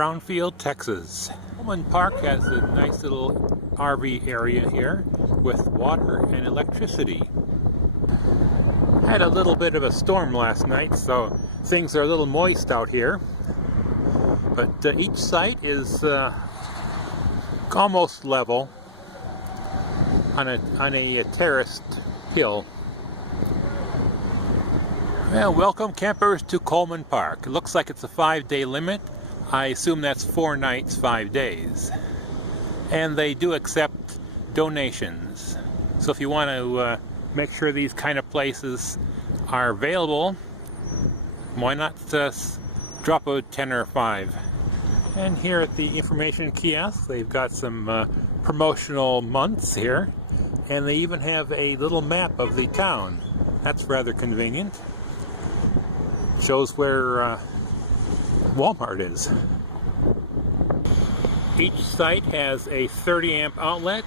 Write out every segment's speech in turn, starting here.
Brownfield, Texas. Coleman Park has a nice little RV area here with water and electricity. Had a little bit of a storm last night, so things are a little moist out here. But each site is almost level on a terraced hill. Well, welcome campers to Coleman Park. It looks like it's a 5-day limit. I assume that's 4 nights, 5 days. And they do accept donations. So if you want to make sure these kind of places are available, why not drop a 10 or 5. And here at the information kiosk, they've got some promotional months here. And they even have a little map of the town. That's rather convenient. Shows where Walmart is. Each site has a 30 amp outlet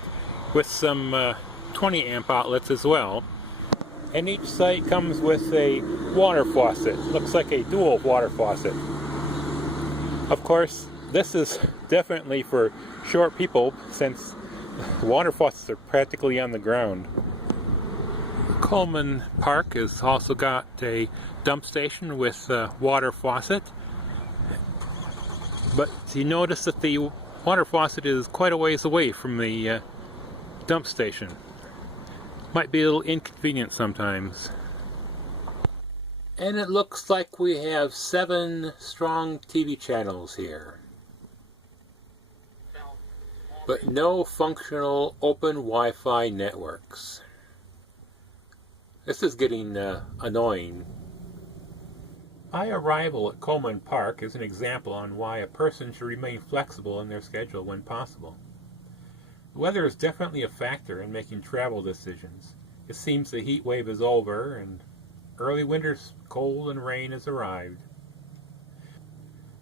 with some 20 amp outlets as well. And each site comes with a water faucet. Looks like a dual water faucet. Of course, this is definitely for short people since water faucets are practically on the ground. Coleman Park has also got a dump station with a water faucet. But you notice that the water faucet is quite a ways away from the dump station. Might be a little inconvenient sometimes. And it looks like we have 7 strong TV channels here. But no functional open Wi-Fi networks. This is getting annoying. My arrival at Coleman Park is an example on why a person should remain flexible in their schedule when possible. The weather is definitely a factor in making travel decisions. It seems the heat wave is over and early winter's cold and rain has arrived.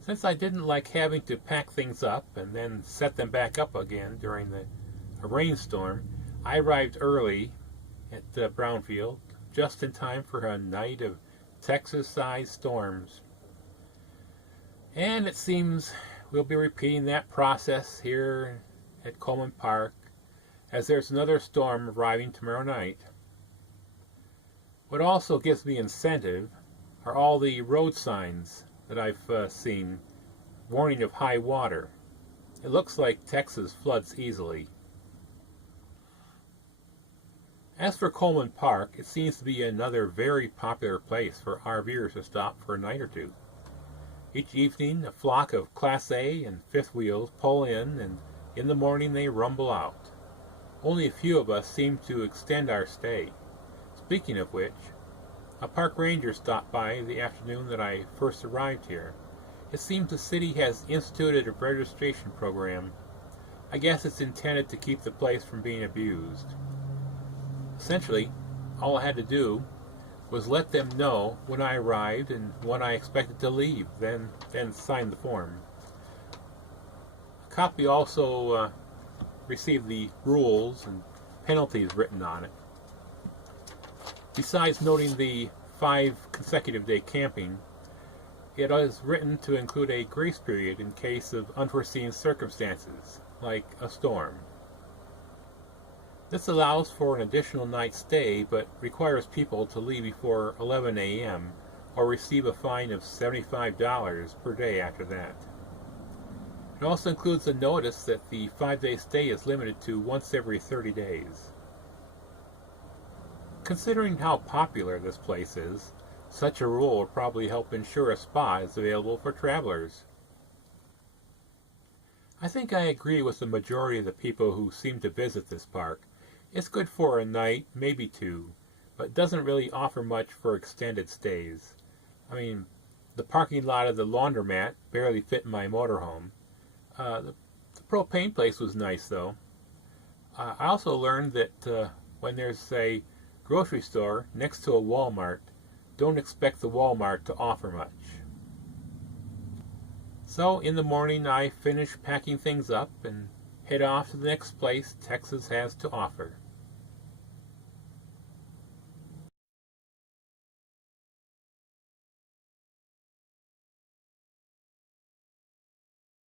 Since I didn't like having to pack things up and then set them back up again during a rainstorm, I arrived early at Brownfield just in time for a night of Texas-sized storms. And it seems we'll be repeating that process here at Coleman Park as there's another storm arriving tomorrow night. What also gives me incentive are all the road signs that I've seen warning of high water. It looks like Texas floods easily. As for Coleman Park, it seems to be another very popular place for RVers to stop for a night or two. Each evening, a flock of Class A and fifth wheels pull in, and in the morning they rumble out. Only a few of us seem to extend our stay. Speaking of which, a park ranger stopped by the afternoon that I first arrived here. It seems the city has instituted a registration program. I guess it's intended to keep the place from being abused. Essentially, all I had to do was let them know when I arrived and when I expected to leave, then sign the form. A copy also received the rules and penalties written on it. Besides noting the 5 consecutive day camping, it is written to include a grace period in case of unforeseen circumstances, like a storm. This allows for an additional night's stay, but requires people to leave before 11 a.m. or receive a fine of $75 per day after that. It also includes a notice that the 5-day stay is limited to once every 30 days. Considering how popular this place is, such a rule will probably help ensure a spa is available for travelers. I think I agree with the majority of the people who seem to visit this park. It's good for a night, maybe 2, but doesn't really offer much for extended stays. I mean, the parking lot of the laundromat barely fit in my motorhome. The propane place was nice though. I also learned that when there's a grocery store next to a Walmart, don't expect the Walmart to offer much. So in the morning I finish packing things up and head off to the next place Texas has to offer.